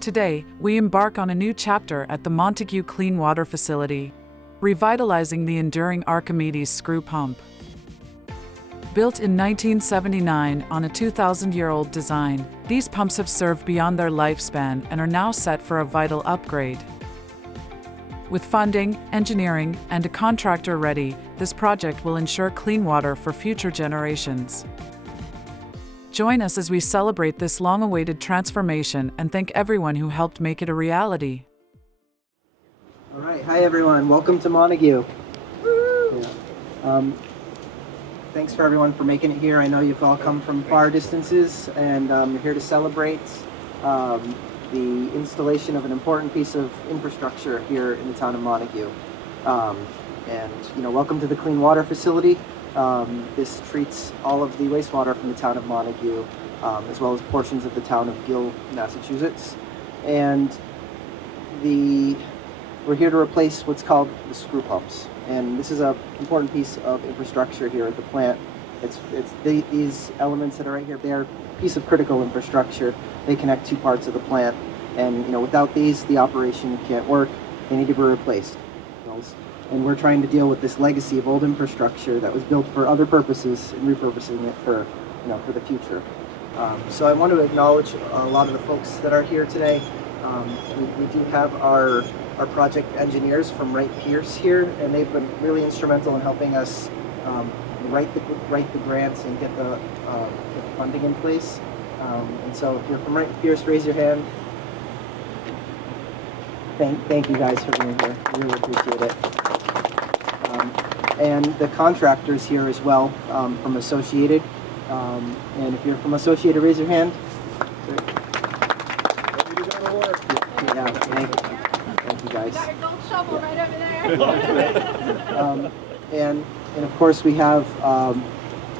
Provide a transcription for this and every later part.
Today, we embark on a new chapter at the Montague Clean Water Facility, revitalizing the enduring Archimedes Screw Pump. Built in 1979 on a 2,000-year-old design, these pumps have served beyond their lifespan and are now set for a vital upgrade. With funding, engineering, and a contractor ready, this project will ensure clean water for future generations. Join us as we celebrate this long-awaited transformation and thank everyone who helped make it a reality. All right, hi everyone. Welcome to Montague. Thanks for everyone for making it here. I know you've all come from far distances, and you're here to celebrate the installation of an important piece of infrastructure here in the town of Montague. Welcome to the Clean Water Facility. This treats all of the wastewater from the town of Montague, as well as portions of the town of Gill, Massachusetts. And we're here to replace what's called the screw pumps. And this is an important piece of infrastructure here at the plant. These elements that are right here, they're a piece of critical infrastructure. They connect two parts of the plant. And without these, the operation can't work. They need to be replaced. And we're trying to deal with this legacy of old infrastructure that was built for other purposes and repurposing it for the future. So I want to acknowledge a lot of the folks that are here today. We do have our project engineers from Wright Pierce here, and they've been really instrumental in helping us write the grants and get the funding in place. And so if you're from Wright Pierce, raise your hand. Thank you guys for being here. We really appreciate it. And the contractors here as well from Associated. And if you're from Associated, raise your hand. Yeah, thank you guys. Got your gold shovel right over there. And of course we have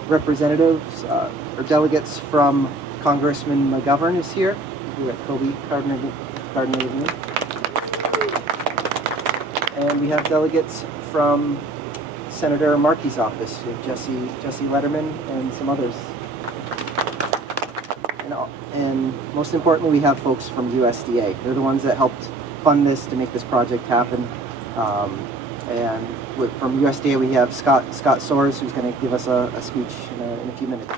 representatives or delegates from Congressman McGovern is here. We got Kobe Gardner. And we have delegates from Senator Markey's office, with Jesse Letterman and some others. And most importantly, we have folks from USDA. They're the ones that helped fund this to make this project happen. From USDA, we have Scott Soares, who's going to give us a speech in a few minutes.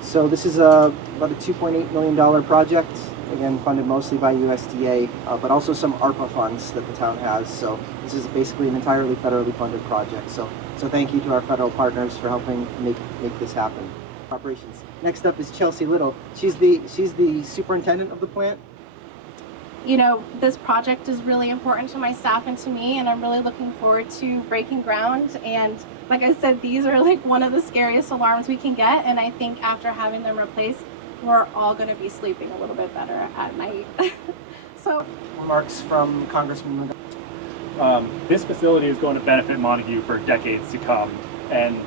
So this is about a $2.8 million project, again funded mostly by USDA, but also some ARPA funds that the town has. So this is basically an entirely federally funded project. So thank you to our federal partners for helping make this happen. Operations. Next up is Chelsea Little. She's the superintendent of the plant. This project is really important to my staff and to me, and I'm really looking forward to breaking ground. And like I said, these are like one of the scariest alarms we can get, and I think after having them replaced, we're all going to be sleeping a little bit better at night. So, remarks from Congressman McGovern. This facility is going to benefit Montague for decades to come, and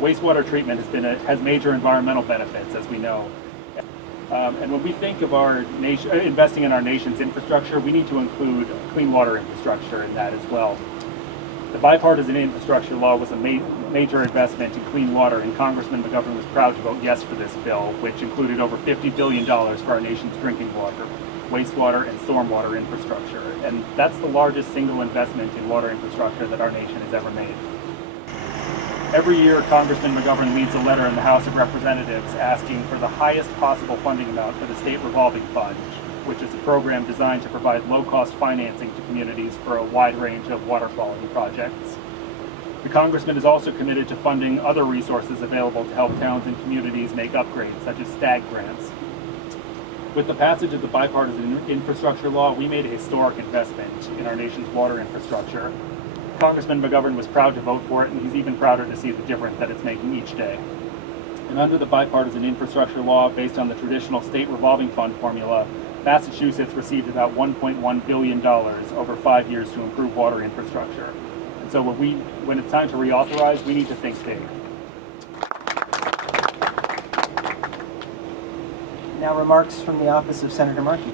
wastewater treatment has major environmental benefits, as we know. And when we think of our nation investing in our nation's infrastructure, we need to include clean water infrastructure in that as well. The bipartisan infrastructure law was a major investment in clean water, and Congressman McGovern was proud to vote yes for this bill, which included over $50 billion for our nation's drinking water, wastewater, and stormwater infrastructure. And that's the largest single investment in water infrastructure that our nation has ever made. Every year, Congressman McGovern leads a letter in the House of Representatives asking for the highest possible funding amount for the State Revolving Fund, which is a program designed to provide low-cost financing to communities for a wide range of water quality projects. The Congressman is also committed to funding other resources available to help towns and communities make upgrades, such as STAG grants. With the passage of the bipartisan infrastructure law, we made a historic investment in our nation's water infrastructure. Congressman McGovern was proud to vote for it, and he's even prouder to see the difference that it's making each day. And under the bipartisan infrastructure law, based on the traditional state revolving fund formula, Massachusetts received about $1.1 billion over 5 years to improve water infrastructure. And so when it's time to reauthorize, we need to think big. Now remarks from the office of Senator Markey.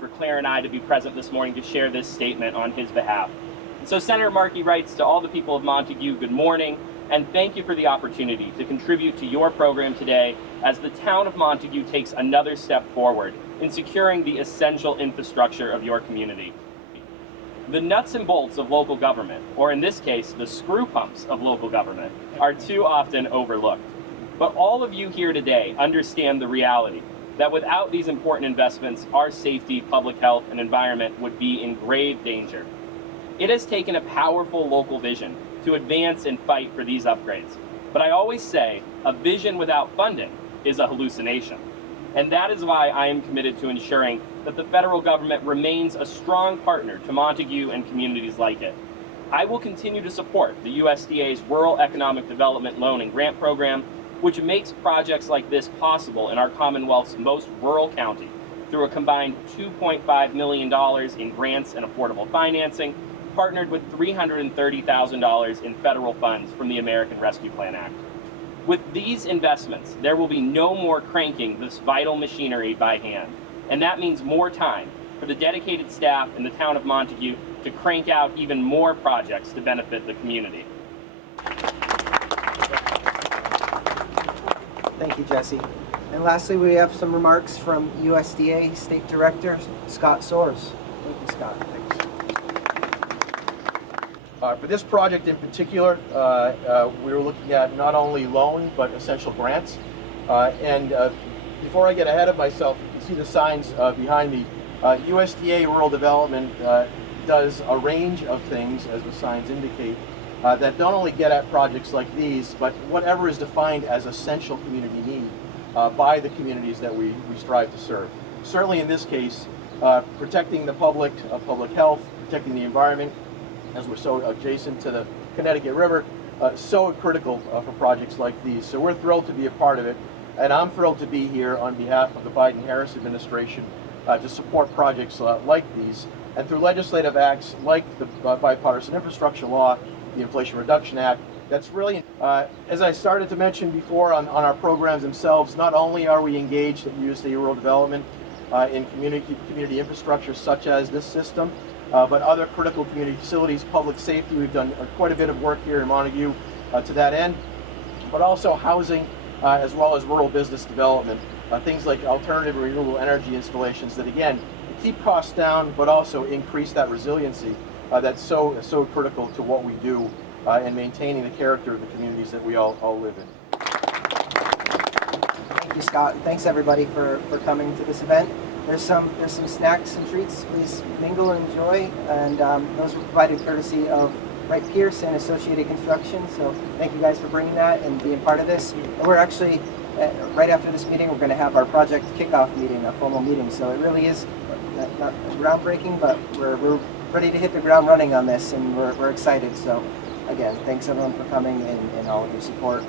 For Claire and I to be present this morning to share this statement on his behalf. And so Senator Markey writes to all the people of Montague, good morning, and thank you for the opportunity to contribute to your program today as the town of Montague takes another step forward in securing the essential infrastructure of your community. The nuts and bolts of local government, or in this case, the screw pumps of local government, are too often overlooked. But all of you here today understand the reality that without these important investments, our safety, public health, and environment would be in grave danger. It has taken a powerful local vision to advance and fight for these upgrades. But I always say, a vision without funding is a hallucination. And that is why I am committed to ensuring that the federal government remains a strong partner to Montague and communities like it. I will continue to support the USDA's Rural Economic Development Loan and Grant Program, which makes projects like this possible in our Commonwealth's most rural county through a combined $2.5 million in grants and affordable financing, partnered with $330,000 in federal funds from the American Rescue Plan Act. With these investments, there will be no more cranking this vital machinery by hand. And that means more time for the dedicated staff in the town of Montague to crank out even more projects to benefit the community. Thank you, Jesse. And lastly, we have some remarks from USDA State Director Scott Soares. Thank you, Scott. Thanks. For this project in particular, we were looking at not only loan but essential grants. Before I get ahead of myself, you can see the signs behind me. USDA Rural Development does a range of things, as the signs indicate, that not only get at projects like these, but whatever is defined as essential community need by the communities that we strive to serve. Certainly in this case, protecting the public health, protecting the environment, as we're so adjacent to the Connecticut River, so critical for projects like these. So we're thrilled to be a part of it, and I'm thrilled to be here on behalf of the Biden-Harris administration to support projects like these, and through legislative acts like the Bipartisan Infrastructure Law, the Inflation Reduction Act. That's really, as I started to mention before on our programs themselves, not only are we engaged at USDA Rural Development in community infrastructure such as this system, but other critical community facilities, public safety. We've done quite a bit of work here in Montague to that end, but also housing as well as rural business development. Things like alternative renewable energy installations that, again, keep costs down, but also increase that resiliency that's so critical to what we do and maintaining the character of the communities that we all live in. Thank you, Scott. Thanks everybody for coming to this event. There's some snacks and treats. Please mingle and enjoy. And those were provided courtesy of Wright Pierce and Associated Construction. So thank you guys for bringing that and being part of this. And we're actually right after this meeting, we're going to have our project kickoff meeting, a formal meeting. So it really is not groundbreaking, but we're ready to hit the ground running on this, and we're excited. So again, thanks everyone for coming and all of your support.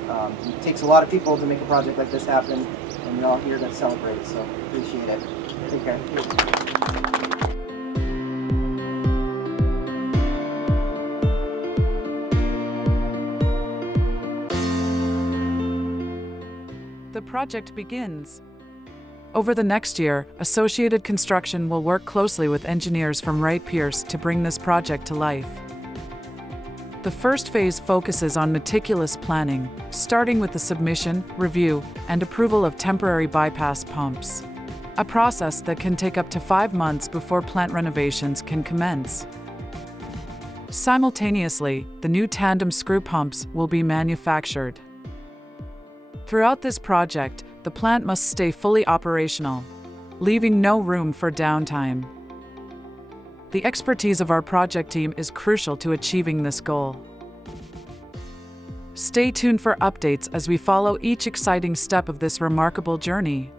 It takes a lot of people to make a project like this happen, and you're all here to celebrate. So appreciate it. Take care. The project begins. Over the next year, Associated Construction will work closely with engineers from Wright Pierce to bring this project to life. The first phase focuses on meticulous planning, starting with the submission, review, and approval of temporary bypass pumps, a process that can take up to 5 months before plant renovations can commence. Simultaneously, the new tandem screw pumps will be manufactured. Throughout this project, the plant must stay fully operational, leaving no room for downtime. The expertise of our project team is crucial to achieving this goal. Stay tuned for updates as we follow each exciting step of this remarkable journey.